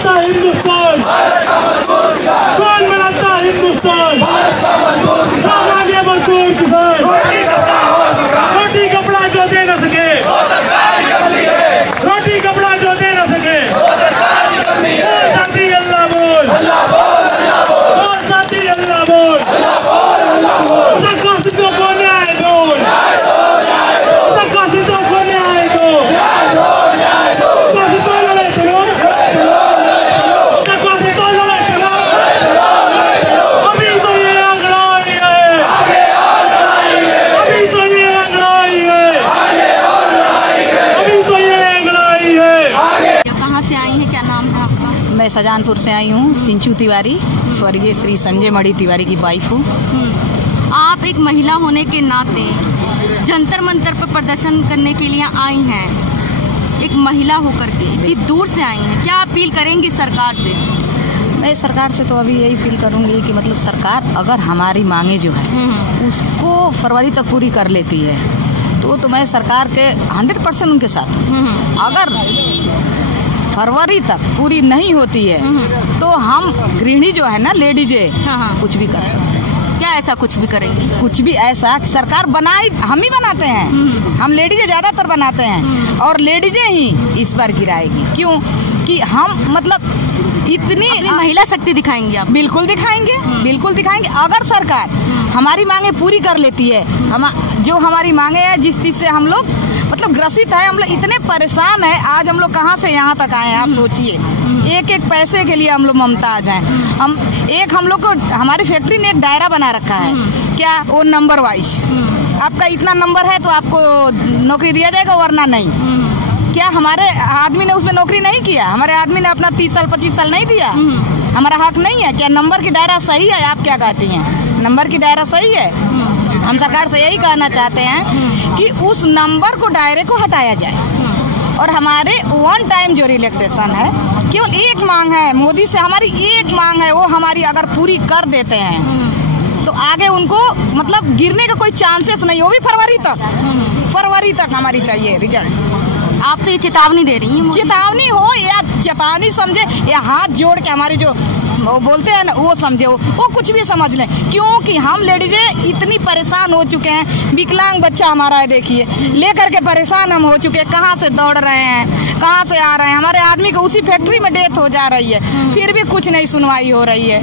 बनाता हिंदुस्तान? कौन बनाता हिंदुस्तान? सामान्य मजदूर किसान रोटी कपड़ा जो दे न सके, रोटी कपड़ा जो दे न सके, साथी अल्लाह बोल, साथी अल्लाह बोल, कासिदों को न्याय दो, कासिदों को न्याय दो, कासिदों लड़ाई चलो, कासिदों लड़ाई चलो, अभी तो ये अंगड़ाई है, अभी तो ये अंगड़ाई है, अभी तो ये अंगड़ाई है। कहाँ से आई हैं, क्या नाम है आपका? मैं शाहजहानपुर से आई हूँ, सिंचू तिवारी, स्वर्गीय श्री संजय मणि तिवारी की वाइफ हूँ। आप एक महिला होने के नाते जंतर मंतर पर प्रदर्शन करने के लिए आई हैं, एक महिला होकर के इतनी दूर से आई हैं, क्या अपील करेंगी सरकार से? मैं सरकार से तो अभी यही फील करूँगी कि मतलब सरकार अगर हमारी मांगे जो है उसको फरवरी तक पूरी कर लेती है तो मैं सरकार के 100% उनके साथ हूँ। अगर फरवरी तक पूरी नहीं होती है तो हम गृहिणी जो है ना, लेडीजे, कुछ भी कर सकते हैं। क्या ऐसा कुछ भी करेंगे? कुछ भी ऐसा सरकार बनाई, हम ही बनाते हैं, हम लेडीजे ज्यादातर बनाते हैं और लेडीजे ही इस बार गिराएगी। क्यों कि हम मतलब इतनी महिला शक्ति दिखाएंगे आप? बिल्कुल दिखाएंगे, बिल्कुल दिखाएंगे। अगर सरकार हमारी मांगे पूरी कर लेती है, जो हमारी मांगे हैं, जिस चीज से हम लोग मतलब ग्रसित है, हम लोग इतने परेशान है, आज हम लोग कहाँ से यहाँ तक आए हैं आप सोचिए। एक एक पैसे के लिए हम लोग मुमताज हैं। हम लोग को हमारी फैक्ट्री ने एक दायरा बना रखा है, क्या वो नंबर वाइज, आपका इतना नंबर है तो आपको नौकरी दिया जाएगा वरना नहीं। क्या हमारे आदमी ने उसमें नौकरी नहीं किया? हमारे आदमी ने अपना 30 साल 25 साल नहीं दिया? हमारा हक नहीं है क्या? नंबर की दायरा सही है? आप क्या कहती हैं, नंबर की दायरा सही है? हम सरकार से यही कहना चाहते हैं कि उस नंबर को, दायरे को हटाया जाए और हमारे वन टाइम जो रिलैक्सेशन है, केवल एक मांग है मोदी से, हमारी एक मांग है, वो हमारी अगर पूरी कर देते हैं तो आगे उनको मतलब गिरने का कोई चांसेस नहीं, वो भी फरवरी तक हमारी चाहिए रिजल्ट। आप तो ये चेतावनी दे रही हैं? चेतावनी हो या चेतावनी समझे या हाथ जोड़ के हमारी जो वो बोलते हैं ना वो समझे, वो कुछ भी समझ लें। क्योंकि हम लेडीजे इतनी परेशान हो चुके हैं, विकलांग बच्चा हमारा है, देखिए लेकर के परेशान हम हो चुके हैं, कहाँ से दौड़ रहे हैं, कहाँ से आ रहे हैं। हमारे आदमी को उसी फैक्ट्री में डेथ हो जा रही है, फिर भी कुछ नहीं सुनवाई हो रही है,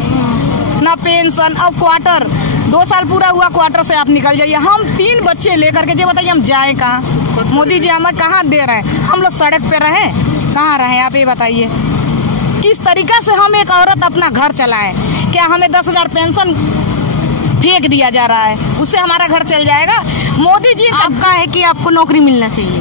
ना पेंशन। अब क्वार्टर 2 साल पूरा हुआ, क्वार्टर से आप निकल जाइए। हम 3 बच्चे लेकर के, जो बताइए हम जाए कहाँ? मोदी जी हमें कहाँ दे रहे हैं? हम लोग सड़क पे रहें, कहाँ रहें आप ये बताइए। किस तरीका से हम एक औरत अपना घर चलाएं? क्या हमें 10,000 पेंशन फेंक दिया जा रहा है, उससे हमारा घर चल जाएगा? मोदी जी आपका है कि आपको नौकरी मिलना चाहिए?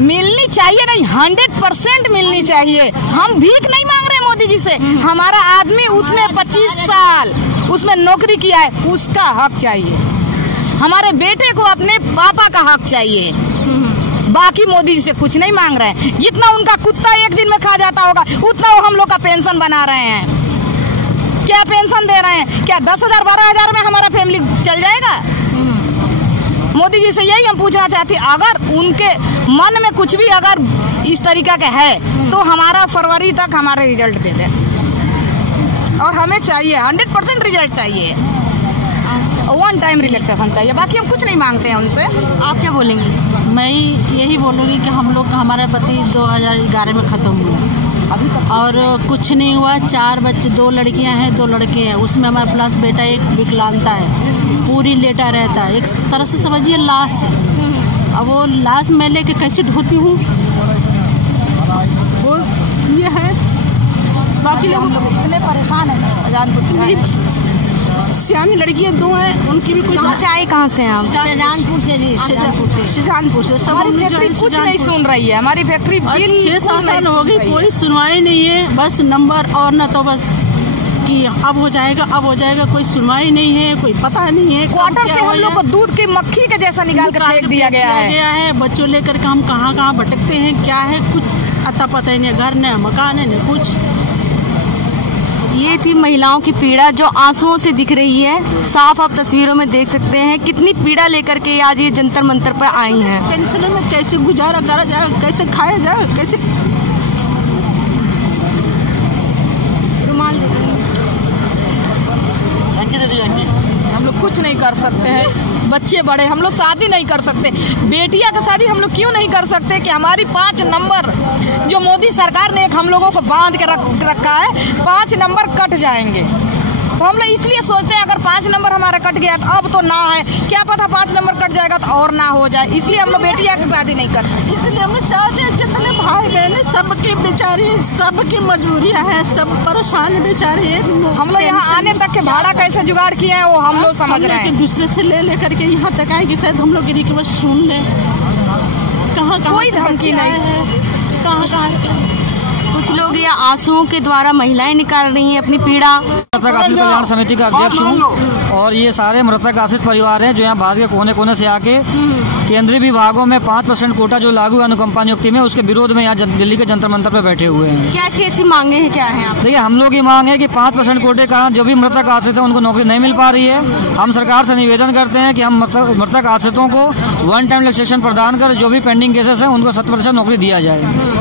मिलनी चाहिए नहीं, 100% मिलनी चाहिए। हम भीख नहीं मांग रहे मोदी जी से, हमारा आदमी उसमें 25 साल उसमें नौकरी किया है, उसका हक चाहिए। हमारे बेटे को अपने पापा का हक चाहिए। बाकी मोदी जी से कुछ नहीं मांग रहे हैं। जितना उनका कुत्ता एक दिन में खा जाता होगा उतना वो हम लोग का पेंशन बना रहे हैं। क्या पेंशन दे रहे हैं? क्या 10,000 12,000 में हमारा फैमिली चल जाएगा? मोदी जी से यही हम पूछना चाहते हैं, अगर उनके मन में कुछ भी अगर इस तरीका का है तो हमारा फरवरी तक हमारा रिजल्ट दे दें और हमें चाहिए 100% रिजल्ट चाहिए, वन टाइम रिलैक्सेशन चाहिए। बाकी हम कुछ नहीं मांगते हैं उनसे। आप क्या बोलेंगी? मैं यही बोलूँगी कि हम लोग का हमारा पति 2011 में ख़त्म हुआ अभी तक और कुछ नहीं हुआ। 4 बच्चे, 2 लड़कियां हैं, 2 लड़के हैं, उसमें हमारा प्लस बेटा एक विकलांगता है, पूरी लेटा रहता है, एक तरह से समझिए लाश है। अब वो लाश मैं लेके कैसे ढोती हूँ, वो ये है। बाकी हम लोग इतने परेशान हैं। सियानी लड़कियां 2 हैं, उनकी भी कुछ। कहाँ से आई, कहाँ से हैं आप? शाहजहानपुर से सब कुछ नहीं सुन रही है हमारी फैक्ट्री। 6-7 साल हो गई, कोई सुनवाई नहीं है। बस नंबर और न तो बस कि अब हो जाएगा, कोई सुनवाई नहीं है, कोई पता नहीं है। क्वार्टर से हम लोग को दूध की मक्खी के जैसा निकाल कर फेंक दिया गया है। बच्चों लेकर के हम कहाँ भटकते हैं, क्या है कुछ अता पता ही नहीं, घर न मकान है न कुछ। ये थी महिलाओं की पीड़ा जो आंसुओं से दिख रही है। साफ आप तस्वीरों में देख सकते हैं कितनी पीड़ा लेकर के आज ये जंतर मंतर पर आई हैं। टेंशन में कैसे गुजारा करा जाए, कैसे खाया जाए, कैसे कुछ नहीं कर सकते हैं। बच्चे बड़े, हम लोग शादी नहीं कर सकते। बेटिया की शादी हम लोग क्यों नहीं कर सकते कि हमारी 5 नंबर जो मोदी सरकार ने एक हम लोगों को बांध के रखा है, 5 नंबर कट जाएंगे। तो हम लोग इसलिए सोचते हैं अगर 5 नंबर हमारा कट गया तो अब तो ना है, क्या पता 5 नंबर कट जाएगा तो और ना हो जाए, इसलिए हम लोग बेटिया की शादी नहीं करते। इसलिए हम चाहते हैं जितने भाई बहन सबकी बेचारी, सबकी मजबूरियाँ हैं, सब परेशान बेचारे हैं। हम लोग यहाँ आने तक के भाड़ा कैसे जुगाड़ किए हैं वो हम लोग समझ रहे हैं। दूसरे से ले करके यहाँ तक आए कि शायद हम लोग की रिक्वेस्ट सुन ले। कहाँ कोई धमकी नहीं, कहाँ से कुछ लोग ये आंसुओं के द्वारा महिलाएं निकाल रही हैं अपनी पीड़ा। मृतक आश्रित कल्याण समिति का अध्यक्ष हूँ और ये सारे मृतक आश्रित परिवार हैं जो यहाँ भारत के कोने कोने से आके केंद्रीय विभागों में 5% कोटा जो लागू है अनुकंपा नियुक्ति में, उसके विरोध में यहाँ दिल्ली के जंतर मंतर पे बैठे हुए हैं। क्या ऐसी मांगे हैं, क्या है आप? देखिए, हम लोग की मांग है कि 5% कोटे के कारण जो भी मृतक आश्रित है उनको नौकरी नहीं मिल पा रही है। हम सरकार से निवेदन करते हैं कि हम मृतक आश्रितों को 1 टाइम रिलैक्सेशन प्रदान कर जो भी पेंडिंग केसेस हैं उनको 100% नौकरी दिया जाए।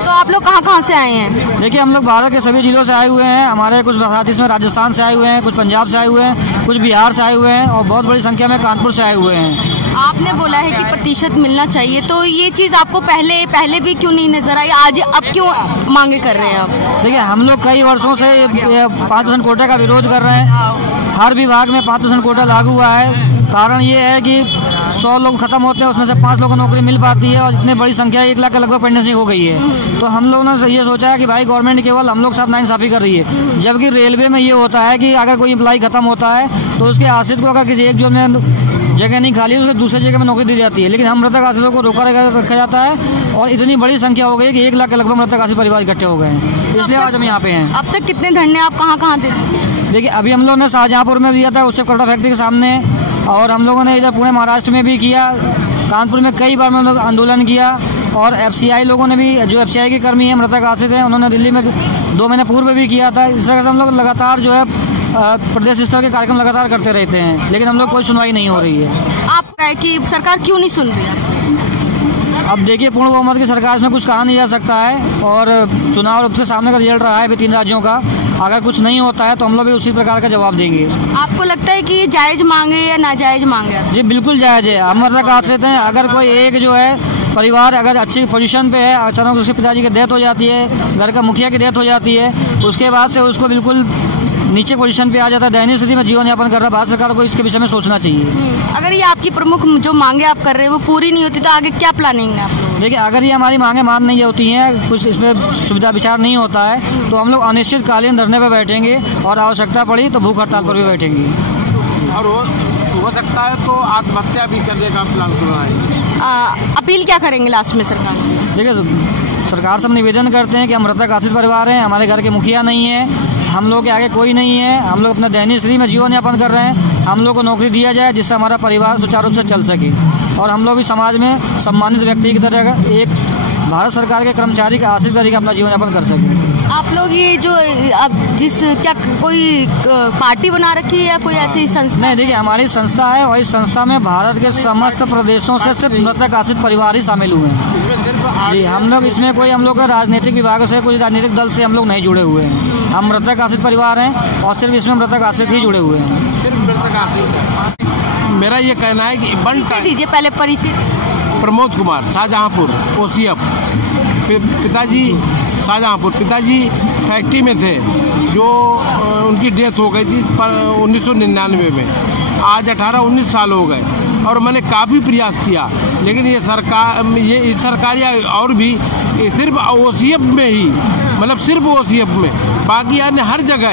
तो आप लोग कहाँ से आए हैं? देखिए, हम लोग भारत के सभी जिलों से आए हुए हैं। हमारे कुछ साथी इसमें राजस्थान से आए हुए हैं, कुछ पंजाब से आए हुए हैं, कुछ बिहार से आए हुए हैं और बहुत बड़ी संख्या में कानपुर से आए हुए हैं। आपने बोला है कि प्रतिशत मिलना चाहिए, तो ये चीज़ आपको पहले भी क्यों नहीं नजर आई, आज अब क्यों मांगे कर रहे हैं आप? देखिए, हम लोग कई वर्षों से 5% कोटे का विरोध कर रहे हैं। हर विभाग में 5% कोटा लागू हुआ है। कारण ये है कि 100 लोग खत्म होते हैं, उसमें से 5 लोगों को नौकरी मिल पाती है और इतनी बड़ी संख्या 1 लाख के लगभग पेंडेंसी हो गई है। तो हम लोगों ने ये सोचा है कि भाई गवर्नमेंट केवल हम लोग साथ नाइंसाफी कर रही है, जबकि रेलवे में ये होता है कि अगर कोई एम्प्लॉय खत्म होता है तो उसके आश्रित को अगर किसी एक जॉब में जगह नहीं खाली उसको दूसरे जगह में नौकरी दी जाती है, लेकिन हम मृतक आश्रितों को रोका रखा जाता है और इतनी बड़ी संख्या हो गई कि 1 लाख के लगभग मृतक आश्रित परिवार इकट्ठे हो गए हैं। इसलिए आज हम यहाँ पे हैं। अब तक कितने धरने आप कहाँ दे चुके हैं? देखिए, अभी हम लोगों ने शाहजहाँपुर में दिया था, उससे कपड़ा फैक्ट्री के सामने, और हम लोगों ने इधर पुणे महाराष्ट्र में भी किया, कानपुर में कई बार हम आंदोलन किया और FCI लोगों ने भी, जो FCI के कर्मी हैं मृतक आश्रित हैं, उन्होंने दिल्ली में 2 महीने पूर्व भी किया था। इस तरह से हम लोग लगातार जो है प्रदेश स्तर के कार्यक्रम लगातार करते रहते हैं, लेकिन हम लोग कोई सुनवाई नहीं हो रही है। आप है कि सरकार क्यों नहीं सुन रही है? अब देखिए, पूर्ण बहुमत की सरकार में कुछ कहा नहीं जा सकता है और चुनाव उसके सामने का रिजल्ट रहा है अभी 3 राज्यों का। अगर कुछ नहीं होता है तो हम लोग भी उसी प्रकार का जवाब देंगे। आपको लगता है कि ये जायज मांगे या नाजायज मांगे? जी बिल्कुल जायज है। हम मृतक आश्रित हैं, अगर कोई एक जो है परिवार अगर अच्छी पोजीशन पे है, अचानक उसके पिताजी की डेथ हो जाती है, घर का मुखिया की डेथ हो जाती है, उसके बाद से उसको बिल्कुल नीचे पोजीशन पे आ जाता है, दयनीय स्थिति में जीवन यापन कर रहा है। भारत सरकार को इसके विषय में सोचना चाहिए। अगर ये आपकी प्रमुख जो मांगे आप कर रहे हैं वो पूरी नहीं होती तो आगे क्या प्लानिंग है आप लोगों? देखिए, अगर ये हमारी मांगे मान नहीं होती हैं, कुछ इसमें सुविधा विचार नहीं होता है, तो हम लोग अनिश्चितकालीन धरने पर बैठेंगे और आवश्यकता पड़ी तो भूख हड़ताल पर भी बैठेंगे। और हो सकता है तो आत्महत्या भी करने का प्लान कर रहा है। अपील क्या करेंगे लास्ट में सरकार से? देखिए, सरकार से हम निवेदन करते हैं कि हम मृतक आश्रित परिवार हैं, हमारे घर के मुखिया नहीं है, हम लोग के आगे कोई नहीं है, हम लोग अपना दयनीय स्थिति में जीवन यापन कर रहे हैं। हम लोग को नौकरी दिया जाए जिससे हमारा परिवार सुचारू रूप से चल सके और हम लोग भी समाज में सम्मानित व्यक्ति की तरह एक भारत सरकार के कर्मचारी के आश्रित तरीके अपना जीवन यापन कर सकें। आप लोग ये जो अब क्या कोई पार्टी बना रखी है या कोई ऐसी संस्था? नहीं, देखिए, हमारी संस्था है और इस संस्था में भारत के समस्त प्रदेशों से सिर्फ मृतक आश्रित परिवार ही शामिल हुए हैं। जी, हम लोग इसमें कोई हम लोग का राजनीतिक विभाग से, कोई राजनीतिक दल से हम लोग नहीं जुड़े हुए हैं। हम मृतक आश्रित परिवार हैं और सिर्फ इसमें मृतक आश्रित ही जुड़े हुए हैं। सिर्फ मृतक आश्रित। मेरा ये कहना है कि परिचय दीजिए, पहले परिचय। प्रमोद कुमार, शाहजहाँपुर, OCF। पिताजी शाहजहाँपुर, पिताजी फैक्ट्री में थे जो उनकी डेथ हो गई थी 1999 में। आज 18-19 साल हो गए और मैंने काफ़ी प्रयास किया, लेकिन ये सरकारी और भी सिर्फ OCF में ही, मतलब सिर्फ OCF में, बाकी अन्य हर जगह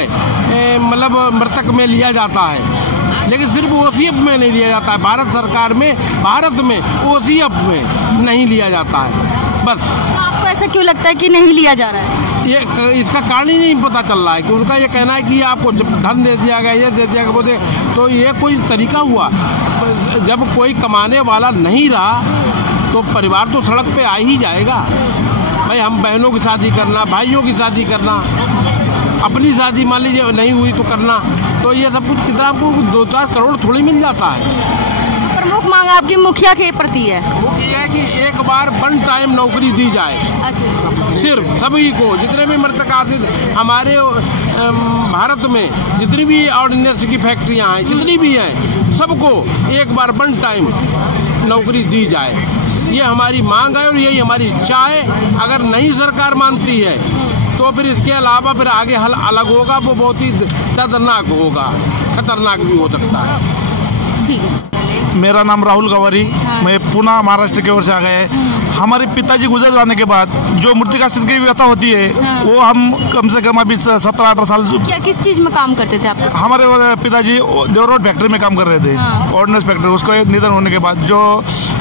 मतलब मृतक में लिया जाता है, लेकिन सिर्फ OCF में नहीं लिया जाता है। भारत सरकार में, भारत में OCF में नहीं लिया जाता है बस। तो आपको ऐसा क्यों लगता है कि नहीं लिया जा रहा है? ये इसका कारण ही नहीं पता चल रहा है कि उनका ये कहना है कि आपको धन दे दिया गया, ये दे दिया गया, वो दे, तो ये कोई तरीका हुआ? जब कोई कमाने वाला नहीं रहा तो परिवार तो सड़क पे आ ही जाएगा। भाई, हम बहनों की शादी करना, भाइयों की शादी करना, अपनी शादी मान लीजिए नहीं हुई तो करना, तो ये सब कुछ कितना आपको 2-4 करोड़ थोड़ी मिल जाता है। प्रमुख मांग आपकी मुखिया के प्रति है? वो ये है कि एक बार 1 टाइम नौकरी दी जाए। अच्छा। सिर्फ सभी को, जितने भी मृतक आश्रित हमारे भारत में जितनी भी ऑर्डिनेंस की फैक्ट्रियां हैं, जितनी भी हैं, सबको एक बार 1 टाइम नौकरी दी जाए। ये हमारी मांग है और यही हमारी इच्छा है। अगर नहीं सरकार मानती है तो फिर इसके अलावा फिर आगे हल अलग होगा, वो बहुत ही दर्दनाक होगा, खतरनाक भी हो सकता है। ठीक है। मेरा नाम राहुल गवारी, मैं पुणे महाराष्ट्र की ओर से आ गए हैं। हमारे पिताजी गुजर जाने के बाद जो मृतिका स्थिति की व्यथा होती है वो हम कम से कम अभी 17-18 साल। क्या किस चीज में काम करते थे आप? हमारे पिताजी देवरोड फैक्ट्री में काम कर रहे थे, ऑर्डिनेंस फैक्ट्री। उसको निधन होने के बाद जो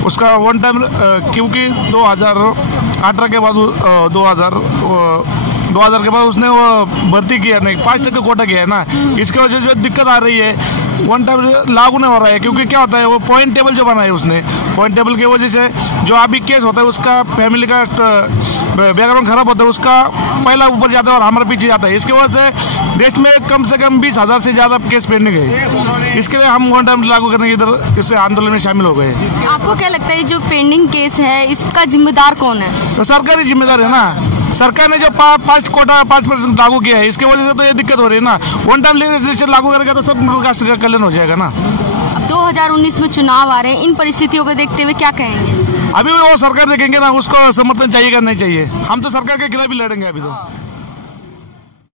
उसका 1 टाइम, क्योंकि 2018 के बाद 2000 के बाद उसने वो भर्ती किया नहीं, 5% कोटा किया है ना, इसकी वजह से जो दिक्कत आ रही है 1 टाइम लागू नहीं हो रहा है। क्योंकि क्या होता है, वो पॉइंट टेबल जो बनाया है उसने, पॉइंट टेबल की वजह से जो अभी केस होता है उसका फैमिली का बैकग्राउंड खराब होता है, उसका पहला ऊपर जाता है और हमारे पीछे जाता है। इसकी वजह से देश में कम से कम 20,000 से ज्यादा केस पेंडिंग है। इसके लिए हम 1 टाइम लागू करने की इधर इस आंदोलन में शामिल हो गए। आपको क्या लगता है जो पेंडिंग केस है इसका जिम्मेदार कौन है? तो सरकारी जिम्मेदार है ना। सरकार ने जो 5% लागू किया है, इसकी वजह से तो ये दिक्कत हो रही है ना। 1 टाइम लेजिस्लेशन लागू करेगा तो सब मिडिल क्लास का कल्याण हो जाएगा ना। अब 2019 में चुनाव आ रहे हैं, इन परिस्थितियों को देखते हुए क्या कहेंगे? अभी वो सरकार देखेंगे ना, उसको समर्थन चाहिए नहीं चाहिए। हम तो सरकार के खिलाफ ही लड़ेंगे अभी तो।